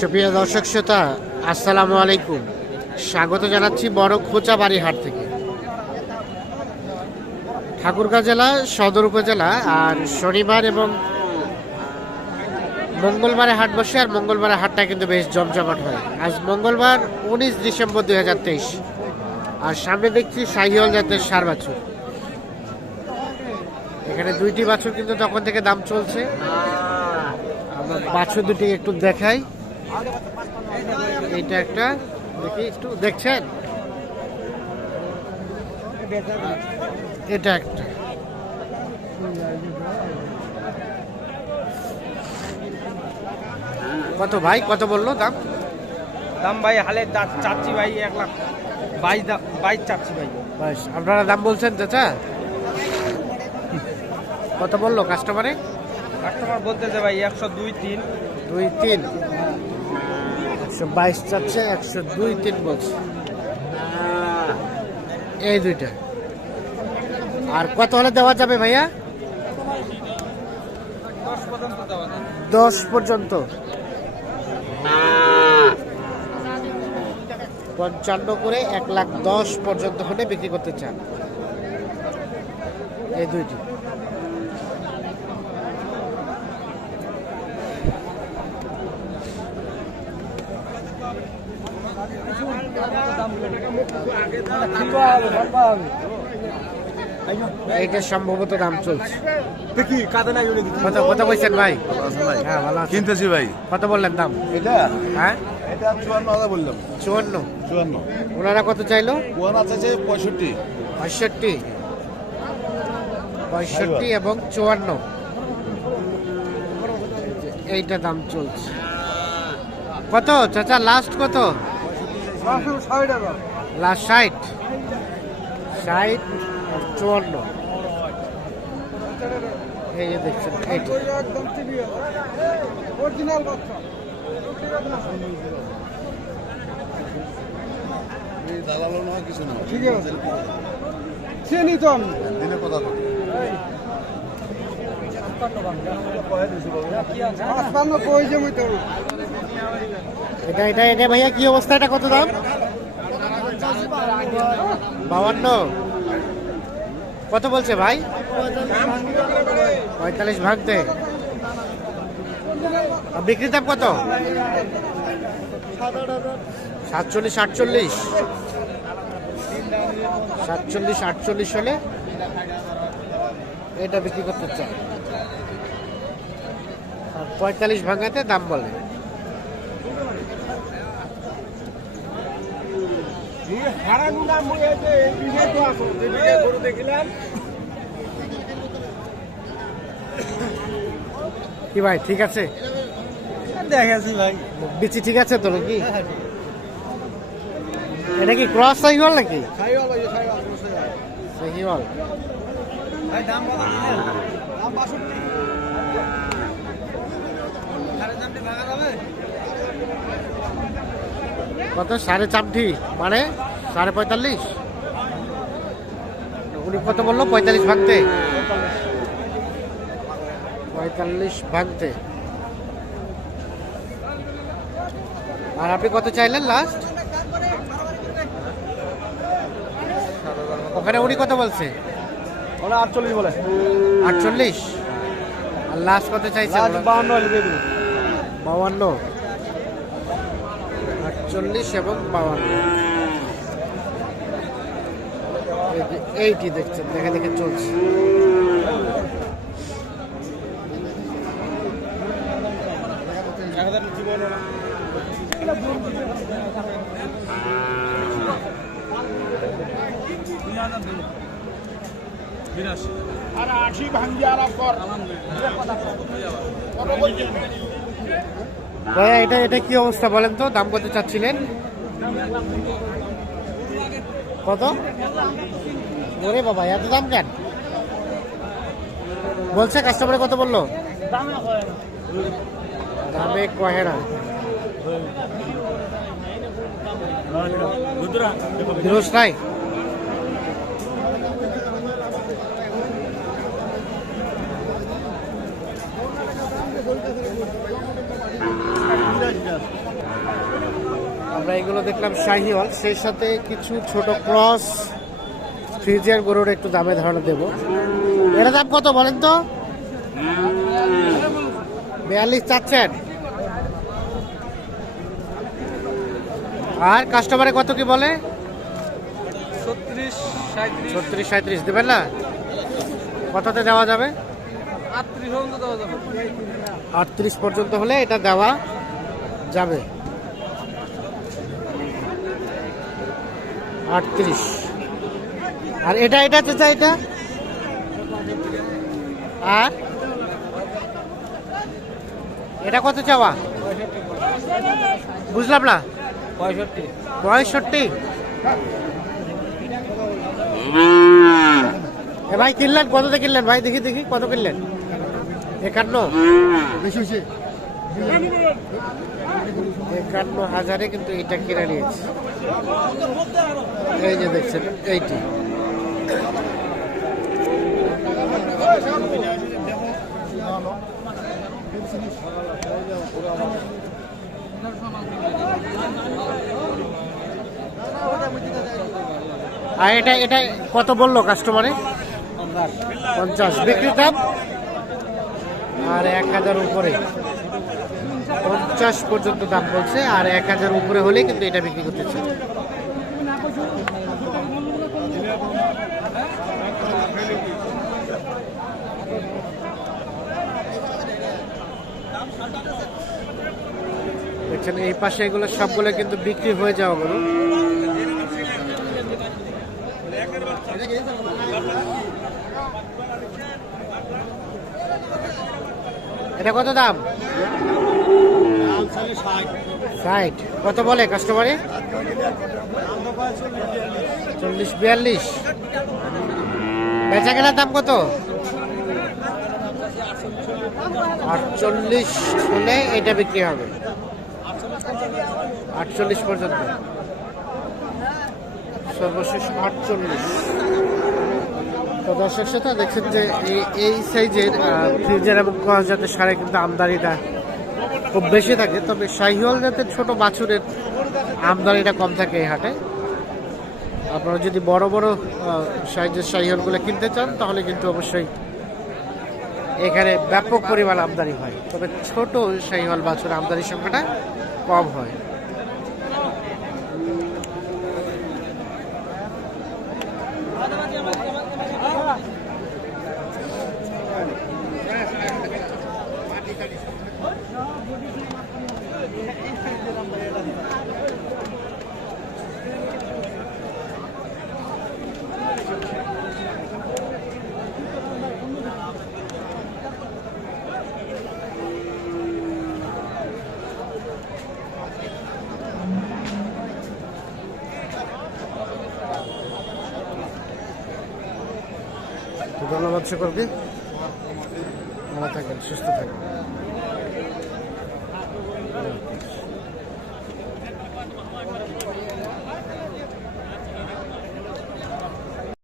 সুপ্রিয় দর্শক শ্রোতা, আসসালামু আলাইকুম। স্বাগত জানাচ্ছি বড় খোঁচা হাট থেকে। ঠাকুরগাঁ জেলা, সদর উপজেলা, আর শনিবার এবং মঙ্গলবারে হাট বসে, আর মঙ্গলবারে হাটটা কিন্তু বেশ জমজমাট হয়। আজ মঙ্গলবার উনিশ ডিসেম্বর দুই হাজার তেইশ। আর সামনে দেখছি শাহিওল জাতের সার বাছুর। এখানে দুইটি বাছুর কিন্তু তখন থেকে দাম চলছে। আমরা বাছুর দুটি একটু দেখাই। এইটা একটা দেখি একটু দেখছেন? এটা একটা। কত ভাই কত বলল দাম? দাম ভাই হালে চাচ্ছি ভাই এক লাখ বাইশ দা- বাইশ চাচ্ছি ভাই। বাস আপনারা দাম বলছেন চাচা? কত বলল কাস্টমারে কাস্টমার বলতেছে ভাই একশো দুই তিন। দুই তিন। একশো বাইশ চাচ্ছে একশো দুই, তিন বলছে এই দুইটা। আর কত হলে দেওয়া যাবে ভাইয়া? দশ পর্যন্ত। পঞ্চান্ন করে এক লাখ দশ পর্যন্ত হলে বিক্রি করতে চান। এই দুইটি। এইটা সম্ভবত দাম চলছে। দেখি কাঁদে নাই কত কত বলছেন ভাই? হ্যাঁ ভালো। কিনতেছি ভাই। কত বললেন দাম? এটা? হ্যাঁ? এটা চুয়ান্ন হাজার বললাম। চুয়ান্ন। চুয়ান্ন। ওনারা কত চাইলো? আছে যে পঁয়ষট্টি। পঁয়ষট্টি। পঁয়ষট্টি এবং চুয়ান্ন। এইটা দাম চলছে। কত? চাচা লাস্ট কত? লাস্ট ষাট। ষাট আর চুয়ান্ন। এই যে দেখছেন এইটা দালালো নয় কিছু না ঠিক আছে। চিনি তো আমি। দিনে কথা এটা এটা এটা ভাইয়া কি অবস্থা? এটা কত দাম? বাউান্ন। কত বলছে ভাই? পঁয়তাল্লিশ ভাগতে বিক্রির দাম কত? সাতচল্লিশ, আটচল্লিশ। সাতচল্লিশ, আটচল্লিশ হলে এটা বিক্রি করতে চাই আর পঁয়তাল্লিশ ভাঙাতে দাম বলে। হারানো দাম হয়েছে তো আসো যে গরু দেখিলাম কি ভাই ঠিক আছে? ভাই। বিচি ঠিক আছে তো নাকি? এটা কি ক্রস সাইকেল নাকি? ভাই দাম কত দাম কত? সাড়ে চারটি। মানে? সাড়ে পঁয়তাল্লিশ? উনি কত বলল? পঁয়তাল্লিশ ভাঙতে। পঁয়তাল্লিশ ভাঙতে। আর আপনি কত চাইলেন লাস্ট ওখানে উনি কত বলছে? ওরা আটচল্লিশ বলে। আটচল্লিশ? আর লাস্ট কত চাইছে? বাউন্ন বাউান্ন। আটচল্লিশ এবং বাউান্ন এই যে এইটি দেখছেন, দেখে দেখে চলছে। ভাইয়া, এটা এটা কি অবস্থা বলেন তো? দাম কত চাচ্ছিলেন? কত? ওরে বাবা, এত দাম কেন? বলছে কাস্টমারে কত বলল? দামে কহে না। আমরা এগুলো দেখলাম শাহিওয়াল, সেই সাথে কিছু ছোট ক্রস ফ্রিজিয়ার গরুর একটু দামে ধারণা দেবো। এটা দাম কত বলেন তো? বিয়াল্লিশ চাচ্ছেন। আর কাস্টমারে কত কি বলে? ছত্রিশ সাঁত্রিশ দেবেন না? কততে দেওয়া যাবে? আটত্রিশ পর্যন্ত হলে এটা দেওয়া যাবে। আটত্রিশ। আর এটা এটা চাচা এটা? আর? এটা কত চাওয়া? বুঝলাম না। পঁয়ষট্টি। পঁয়ষট্টি? এ ভাই কিনলেন? কততে কিনলেন? ভাই দেখি দেখি কত কিনলেন? একান্ন। একান্ন হাজারে কিন্তু এটা কিনে নিয়েছে। এই যে দেখছেন এইটি। আর এটা এটা কত বলল কাস্টমারে পঞ্চাশ। বিক্রি দাম আর এক হাজার উপরে। পঞ্চাশ পর্যন্ত দাম বলছে, আর এক হাজার উপরে হলে কিন্তু এটা বিক্রি করতেছে দেখছেন, এই পাশে এগুলো সবগুলো কিন্তু বিক্রি হয়ে যাওয়া গরু। এটা কত দাম? ষাট। কত বলে কাস্টমারে? চল্লিশ, বিয়াল্লিশ। বেচা কেনার দাম কত? আটচল্লিশ হলে এটা বিক্রি হবে। আটচল্লিশ পর্যন্ত। সর্বশেষ আটচল্লিশ। তো দর্শক শ্রোতা, দেখছেন যে এই- সাইজের ফ্রিজের এবং ক্রস জাতের সারে কিন্তু আমদানিটা খুব বেশি থাকে। তবে শাহিওয়াল জাতের ছোট বাছুরের আমদানিটা কম থাকে এই হাটে। আপনারা যদি বড় বড় সাইজের শাহিওয়ালগুলো কিনতে চান, তাহলে কিন্তু অবশ্যই এখানে ব্যাপক পরিমাণ আমদানি হয়। তবে ছোট শাহিওয়াল বাছুর আমদানির সংখ্যাটা কম হয়। ধন্যবাদ সকলকে। ভালো থাকবেন সুস্থ থাকেন।